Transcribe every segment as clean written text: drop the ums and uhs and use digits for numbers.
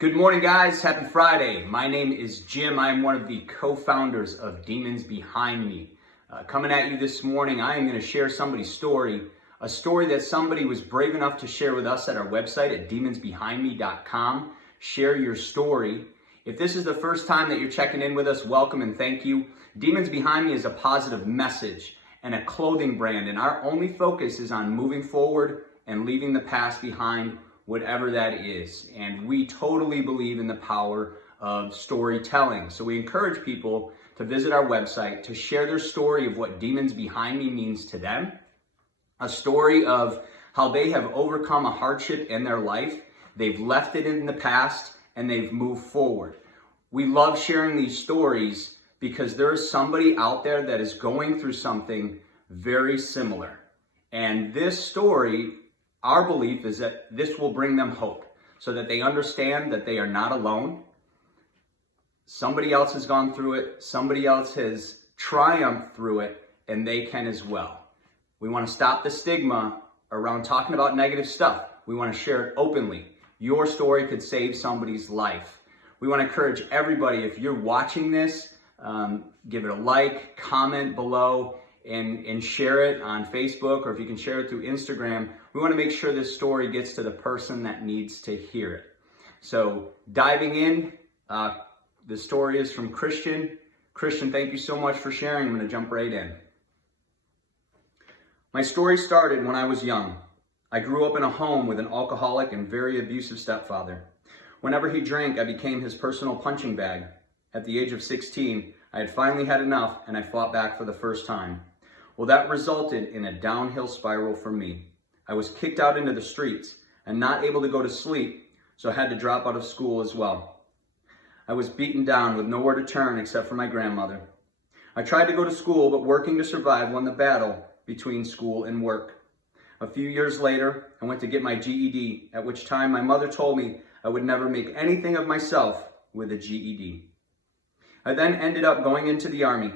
Good morning, guys. Happy Friday. My name is Jim. I am one of the co-founders of Demons Behind Me. Coming at you this morning, I am going to share somebody's story, a story that somebody was brave enough to share with us at our website at demonsbehindme.com. Share your story. If this is the first time that you're checking in with us, welcome and thank you. Demons Behind Me is a positive message and a clothing brand, and our only focus is on moving forward and leaving the past behind, whatever that is. And we totally believe in the power of storytelling. So we encourage people to visit our website to share their story of what Demons Behind Me means to them, a story of how they have overcome a hardship in their life, they've left it in the past, and they've moved forward. We love sharing these stories because there is somebody out there that is going through something very similar. And this story, our belief is that this will bring them hope so that they understand that they are not alone. Somebody else has gone through it. Somebody else has triumphed through it, and they can as well. We want to stop the stigma around talking about negative stuff. We want to share it openly. Your story could save somebody's life. We want to encourage everybody, if you're watching this, give it a like, comment below, and share it on Facebook, or if you can share it through Instagram. We want to make sure this story gets to the person that needs to hear it. So diving in, the story is from Christian. Christian, thank you so much for sharing. I'm going to jump right in. My story started when I was young. I grew up in a home with an alcoholic and very abusive stepfather. Whenever he drank, I became his personal punching bag. At the age of 16, I had finally had enough, and I fought back for the first time. Well, that resulted in a downhill spiral for me. I was kicked out into the streets and not able to go to sleep, so I had to drop out of school as well. I was beaten down with nowhere to turn except for my grandmother. I tried to go to school, but working to survive won the battle between school and work. A few years later, I went to get my GED, at which time my mother told me I would never make anything of myself with a GED. I then ended up going into the Army,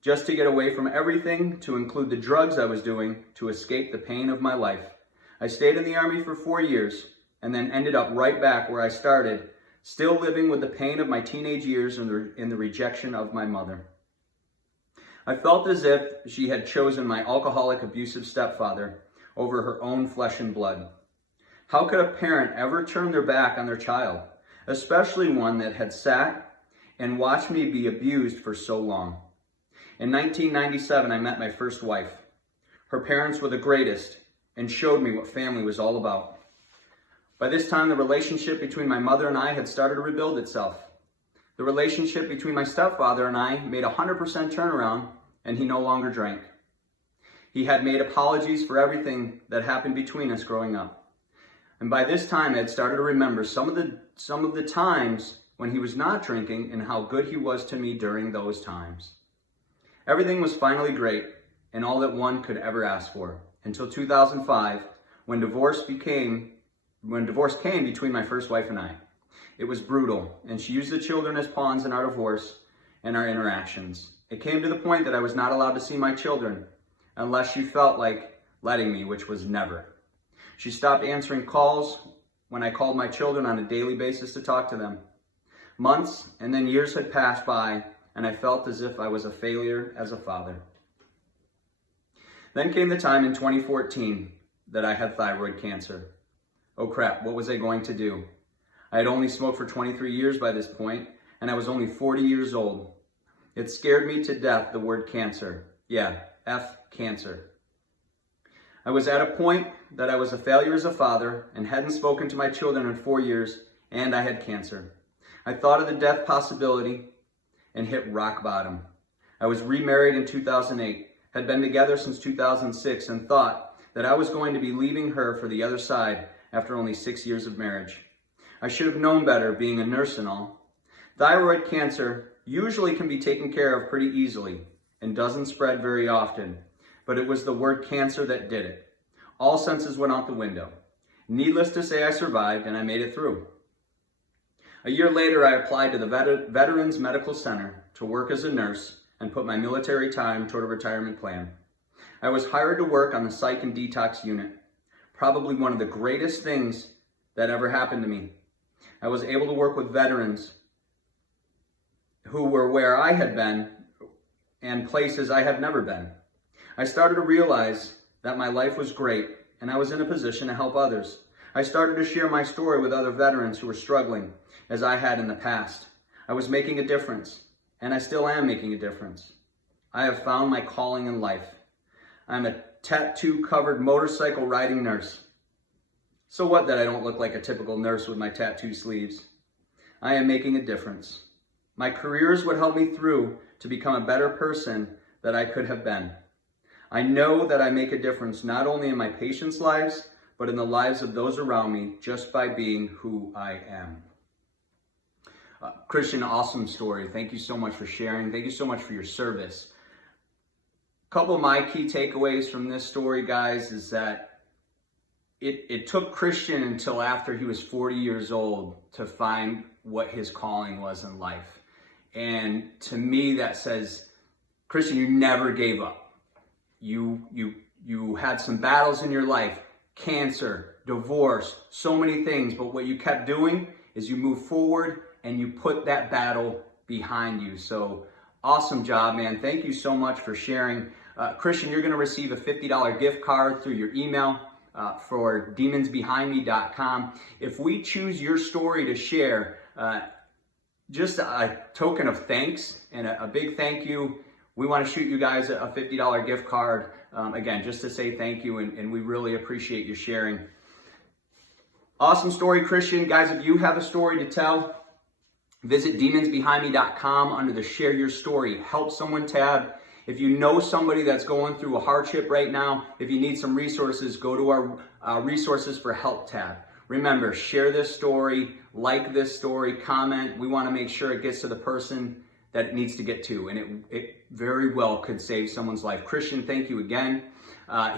just to get away from everything, to include the drugs I was doing, to escape the pain of my life. I stayed in the Army for 4 years, and then ended up right back where I started, still living with the pain of my teenage years and in the rejection of my mother. I felt as if she had chosen my alcoholic, abusive stepfather over her own flesh and blood. How could a parent ever turn their back on their child, especially one that had sat and watched me be abused for so long? In 1997, I met my first wife. Her parents were the greatest and showed me what family was all about. By this time, the relationship between my mother and I had started to rebuild itself. The relationship between my stepfather and I made a 100% turnaround, and he no longer drank. He had made apologies for everything that happened between us growing up. And by this time, I had started to remember some of the times when he was not drinking and how good he was to me during those times. Everything was finally great and all that one could ever ask for, until 2005, when divorce came between my first wife and I. It was brutal, and she used the children as pawns in our divorce and our interactions. It came to the point that I was not allowed to see my children unless she felt like letting me, which was never. She stopped answering calls when I called my children on a daily basis to talk to them. Months and then years had passed by, and I felt as if I was a failure as a father. Then came the time in 2014 that I had thyroid cancer. Oh crap, what was I going to do? I had only smoked for 23 years by this point, and I was only 40 years old. It scared me to death, the word cancer. Yeah, F cancer. I was at a point that I was a failure as a father and hadn't spoken to my children in 4 years, and I had cancer. I thought of the death possibility and hit rock bottom. I was remarried in 2008, had been together since 2006, and thought that I was going to be leaving her for the other side after only 6 years of marriage. I should have known better, being a nurse and all. Thyroid cancer usually can be taken care of pretty easily and doesn't spread very often, but it was the word cancer that did it. All senses went out the window. Needless to say, I survived and I made it through. A year later, I applied to the Veterans Medical Center to work as a nurse and put my military time toward a retirement plan. I was hired to work on the psych and detox unit, probably one of the greatest things that ever happened to me. I was able to work with veterans who were where I had been and places I have never been. I started to realize that my life was great and I was in a position to help others. I started to share my story with other veterans who were struggling as I had in the past. I was making a difference, and I still am making a difference. I have found my calling in life. I'm a tattoo-covered motorcycle riding nurse. So what that I don't look like a typical nurse with my tattoo sleeves? I am making a difference. My careers would help me through to become a better person that I could have been. I know that I make a difference not only in my patients' lives, but in the lives of those around me just by being who I am. Christian, awesome story. Thank you so much for sharing. Thank you so much for your service. A couple of my key takeaways from this story, guys, is that it took Christian until after he was 40 years old to find what his calling was in life. And to me, that says, Christian, you never gave up. You had some battles in your life, cancer, divorce, so many things, but what you kept doing is you moved forward and you put that battle behind you. So awesome job, man. Thank you so much for sharing. Christian, you're going to receive a $50 gift card through your email for demonsbehindme.com. If we choose your story to share, just a token of thanks and a big thank you, we want to shoot you guys a $50 gift card. Again, just to say thank you, and we really appreciate you sharing. Awesome story, Christian. Guys, if you have a story to tell, visit demonsbehindme.com under the Share Your Story Help Someone tab. If you know somebody that's going through a hardship right now, if you need some resources, go to our Resources for Help tab. Remember, share this story, like this story, comment. We want to make sure it gets to the person that it needs to get to, and it very well could save someone's life. Christian, thank you again.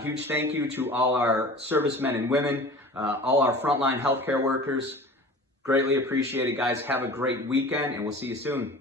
Huge thank you to all our servicemen and women, all our frontline healthcare workers. Greatly appreciate it, guys. Have a great weekend, and we'll see you soon.